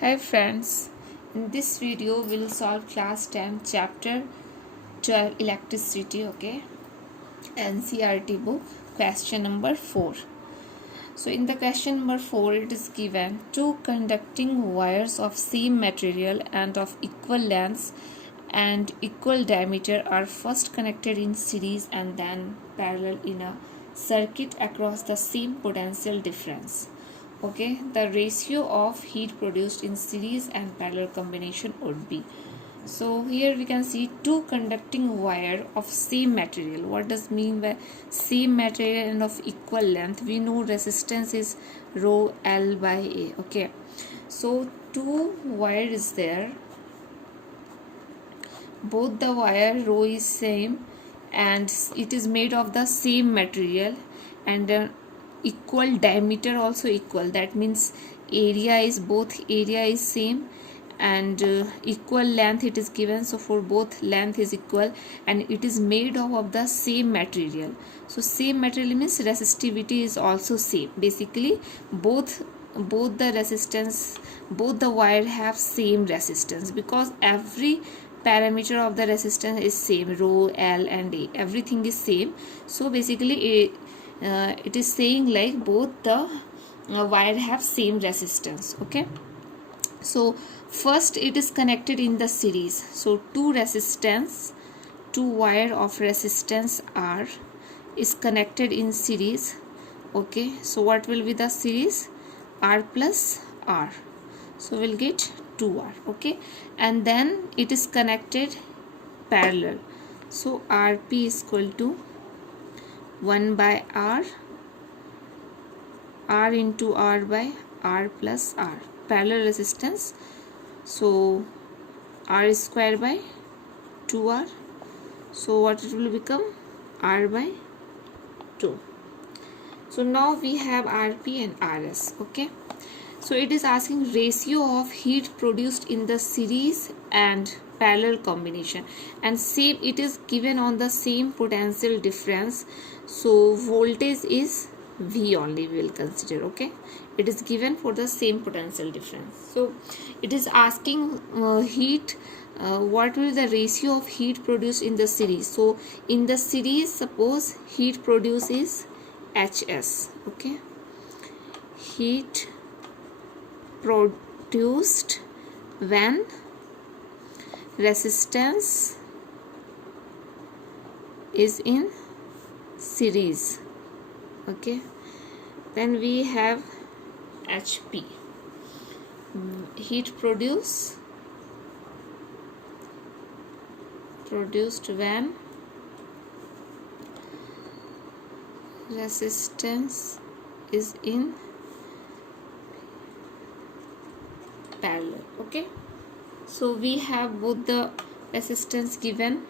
Hi friends, in this video we'll solve class 10 chapter 12 electricity, okay, NCERT book, question number 4. So in the question number 4 it is given two conducting wires of same material and of equal lengths and equal diameter are first connected in series and then parallel in a circuit across the same potential difference. Okay, the ratio of heat produced in series and parallel combination would be. So here we can see two conducting wire of same material. What does mean by same material and of equal length? We know resistance is rho L by A. Okay, so two wire is there, both the wire row is same and it is made of the same material and equal diameter also equal. That means area is same and equal length it is given, so for both length is equal and it is made of the same material. So same material means resistivity is also same. Basically both the resistance, both the wire have same resistance because every parameter of the resistance is same, rho L and A, everything is same. So basically it is saying like both the wire have same resistance. Okay, so first it is connected in the series, so two wire of resistance R is connected in series. Okay, so what will be the series? R plus R, so we'll get 2R. Okay, and then it is connected parallel, so Rp is equal to 1 by R into R by R plus R, parallel resistance, so R square by 2R, so what it will become? R by 2. So now we have Rp and Rs. Okay, so it is asking ratio of heat produced in the series and parallel combination, and same it is given on the same potential difference, so voltage is V only we will consider. Okay, it is given for the same potential difference. So it is asking what will the ratio of heat produced in the series. So in the series, suppose heat produced is Hs. Okay, heat produced when resistance is in series. Okay, then we have Hp, heat produced when resistance is in parallel. Okay, so we have both the resistance given.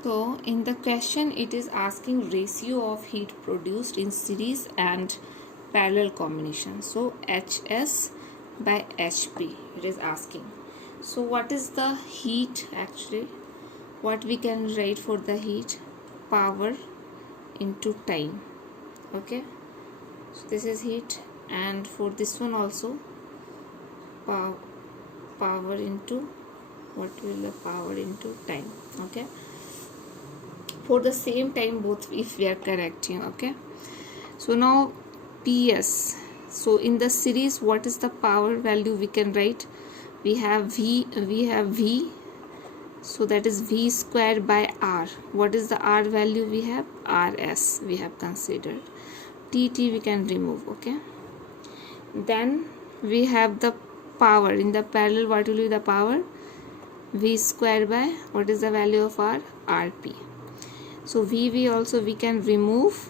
So in the question it is asking ratio of heat produced in series and parallel combination, so Hs by Hp it is asking. So what is the heat actually? What we can write for the heat? Power into time. Okay, so this is heat, and for this one also power into, what will the power into time? Okay, for the same time both if we are correcting. Okay, so now PS, so in the series what is the power value we can write? We have V, so that is V square by R. What is the R value we have? Rs we have considered. TT we can remove. Okay, then we have the power in the parallel. What will be the power? V square by, what is the value of R? Rp. So VV also we can remove.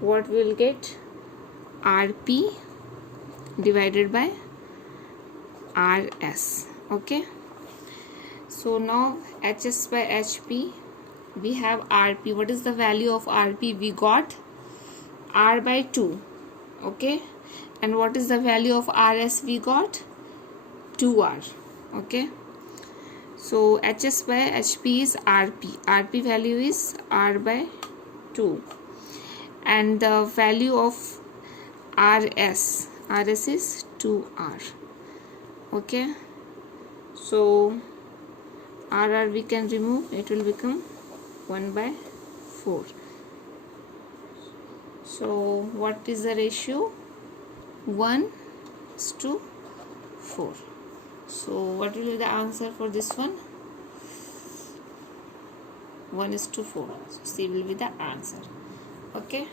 What will get? Rp divided by Rs. Okay, so now Hs by Hp, we have Rp. What is the value of Rp? We got R by 2. Okay, and what is the value of Rs? We got 2R. Okay, so Hs by Hp is Rp. Rp value is R by 2, and the value of Rs RS is 2R. Okay, so RR we can remove, it will become 1/4. So what is the ratio? 1:4. So what will be the answer for this one? 1:4. So C will be the answer. Okay.